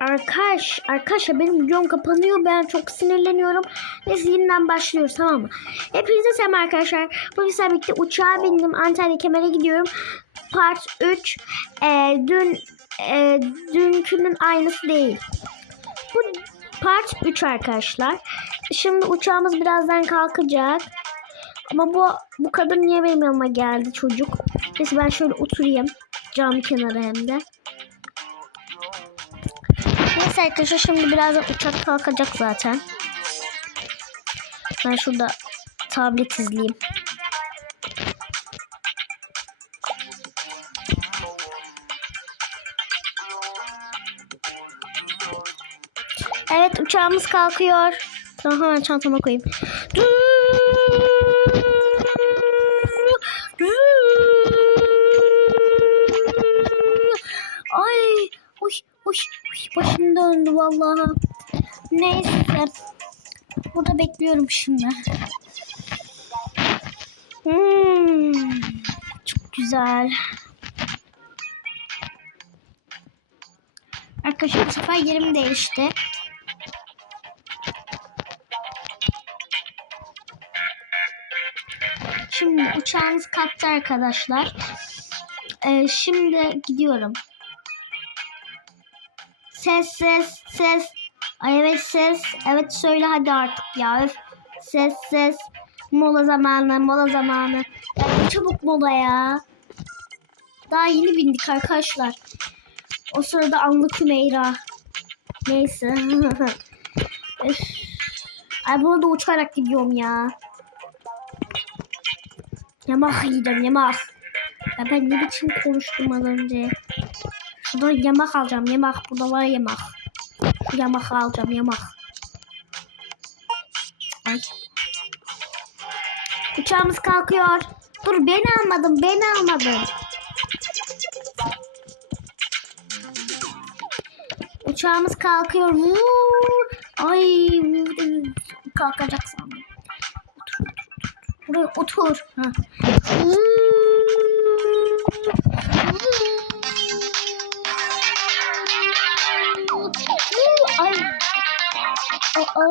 Arkadaş, arkadaşlar benim videom kapanıyor. Ben çok sinirleniyorum. Neyse yeniden başlıyoruz tamam mı? Hepinize selam arkadaşlar. Bu sefer birlikte uçağa bindim. Antalya Kemer'e gidiyorum. Part 3. Ee, dün e, dünkünün aynısı değil. Bu part 3 arkadaşlar. Şimdi uçağımız birazdan kalkacak. Ama bu bu kadın niye benim yanıma geldi çocuk? Neyse ben şöyle oturayım. Cam kenarı hem de. Arkadaşlar şimdi birazdan uçak kalkacak zaten. Ben şurada tablet izleyeyim. Evet uçağımız kalkıyor. Tamam hemen çantama koyayım. Ay, başım döndü vallahi. Neyse. Burada bekliyorum şimdi. Hmm, çok güzel. Arkadaşlar bu sefer yerim değişti. Şimdi uçağımız kalktı arkadaşlar. Ee, şimdi gidiyorum. Ses ses ses. Ay evet ses. Evet söyle hadi artık ya. Öf. Ses ses. Mola zamanı mola zamanı. Ya çabuk mola ya. Daha yeni bindik arkadaşlar. O sırada anlık Hümeyra. Neyse. Ay buna da uçarak gidiyorum ya. Yamak yiyeceğim yamak. Ya ben ne biçim konuştum az önce. Şurada yamak alacağım yamak. Burada var yamak. Şu yamak alacağım yamak. Ay. Uçağımız kalkıyor. Dur beni almadın beni almadın. Uçağımız kalkıyor. Vuu. Ay kalkacak sandım. Buraya otur. Ay.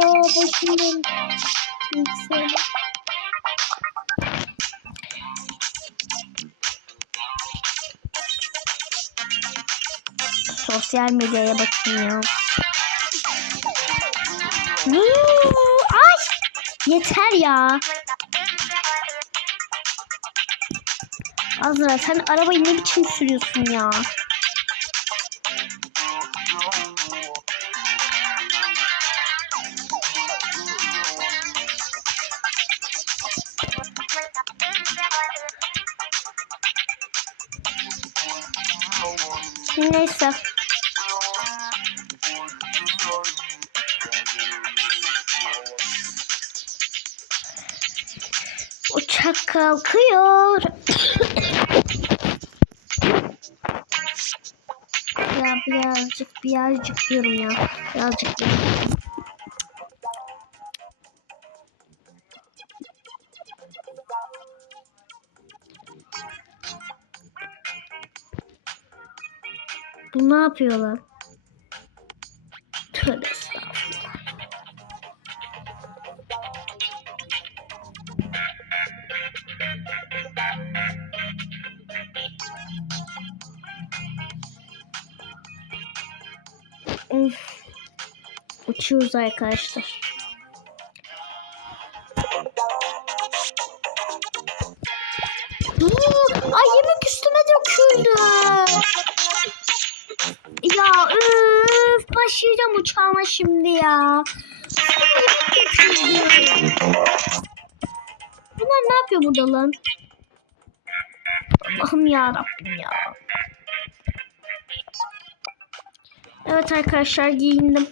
Başım. Sosyal medyaya bakayım. Vuu, Ay! Yeter ya. Azra sen arabayı ne biçim sürüyorsun ya? Neyse. Uçak kalkıyor. ya birazcık birazcık diyorum ya. Birazcık diyorum. Bu ne yapıyorlar? Tövbe estağfurullah. Of. Uçuyoruz arkadaşlar. Ay yemek üstüme döküldü. Başlayacağım uçağıma şimdi ya. Bunlar ne yapıyor burada lan? Allah'ım ya Rabbim ya. Evet arkadaşlar giyindim.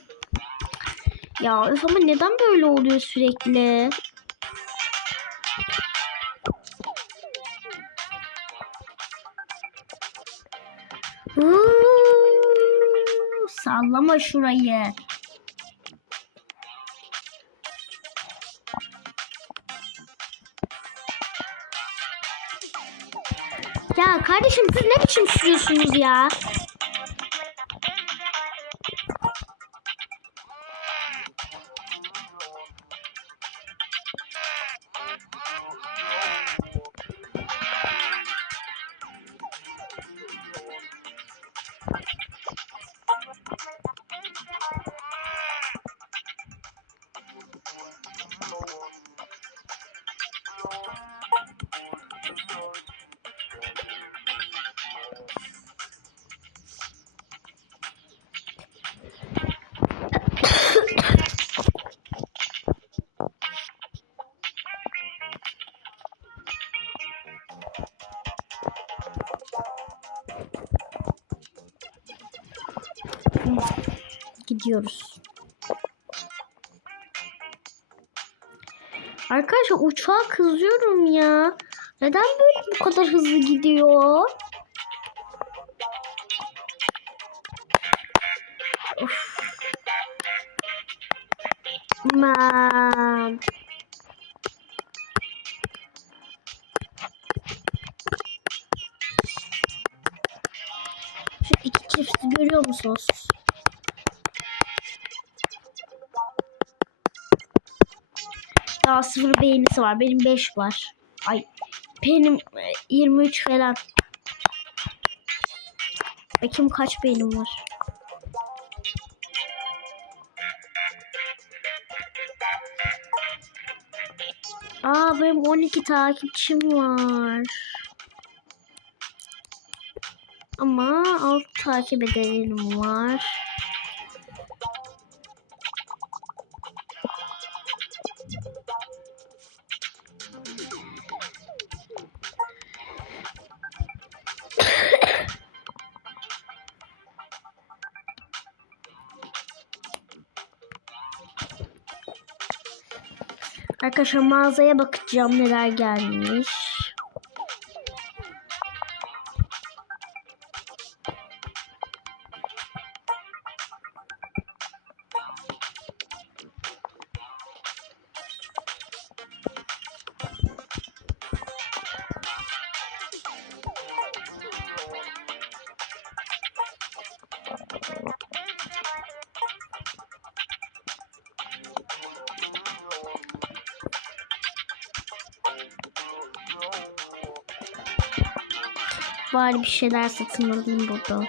Ya öf ama neden böyle oluyor sürekli? Huu, sallama şurayı. Ya kardeşim siz ne biçim sürüyorsunuz ya? gidiyoruz. Arkadaşlar uçağa kızıyorum ya. Neden böyle bu kadar hızlı gidiyor? Of. Man. Şu iki çifti görüyor musunuz? Daha sıfır beğenisi var. Benim 5 var. Ay benim e, 23 falan. Bakayım kaç beğenim var. Aa benim 12 takipçim var. Ama 6 takip edenim var. Arkadaşlar mağazaya bakacağım neler gelmiş. Bari bir şeyler satın alayım burada.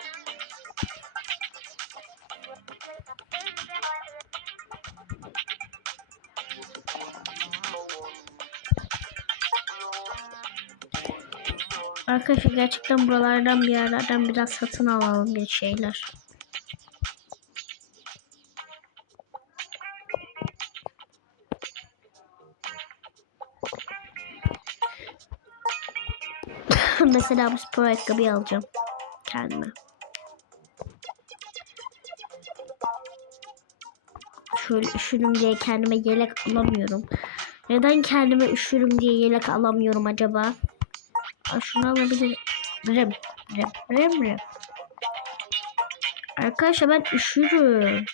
Arkadaşlar gerçekten buralardan bir yerlerden biraz satın alalım bir şeyler. Mesela bu spor ayakkabıyı alacağım kendime. Şöyle üşürüm diye kendime yelek alamıyorum. Neden kendime üşürüm diye yelek alamıyorum acaba? Aa, şunu alabilirim. Rem, rem, rem, rem. Arkadaşlar ben üşürüm.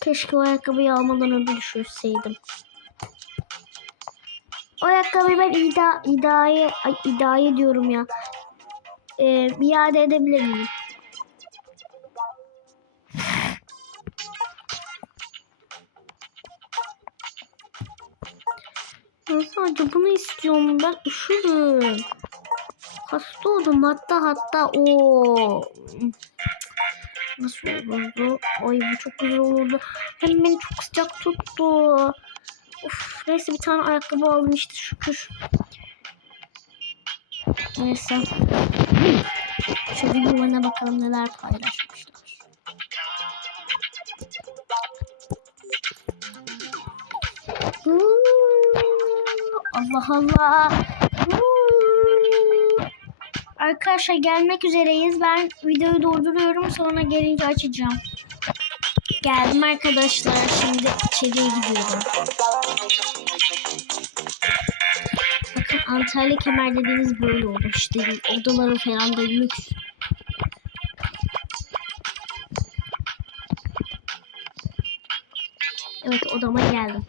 Keşke o ayakkabıyı almadan önce düşünseydim. O ayakkabıyı ben ida, idaya, ay, diyorum ya. Ee, iade edebilir miyim? Ben sadece bunu istiyorum. Ben üşürüm. Hasta oldum. Hatta hatta o Nasıl olurdu? Ay bu çok güzel olurdu. Hem beni çok sıcak tuttu. Of, neyse bir tane ayakkabı aldım işte şükür. Neyse. Şöyle yuvana bakalım neler paylaşmışlar. Allah Allah. Arkadaşlar gelmek üzereyiz. Ben videoyu durduruyorum. Sonra gelince açacağım. Geldim arkadaşlar. Şimdi içeriye gidiyorum. Bakın Antalya kemer dediğimiz böyle olur. İşte odaları falan da lüks. Evet odama geldim.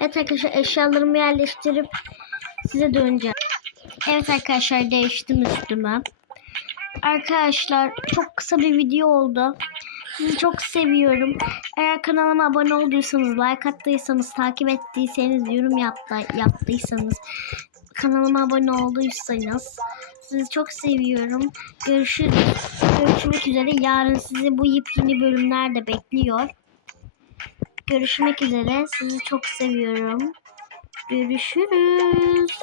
Evet arkadaşlar eşyalarımı yerleştirip size döneceğim. Evet arkadaşlar değiştim üstüme. Arkadaşlar çok kısa bir video oldu. Sizi çok seviyorum. Eğer kanalıma abone olduysanız, like attıysanız, takip ettiyseniz, yorum yaptı, yaptıysanız, kanalıma abone olduysanız sizi çok seviyorum. Görüşürüz. Görüşmek üzere. Yarın sizi bu yepyeni bölümlerde bekliyor. Görüşmek üzere. Sizi çok seviyorum. Görüşürüz.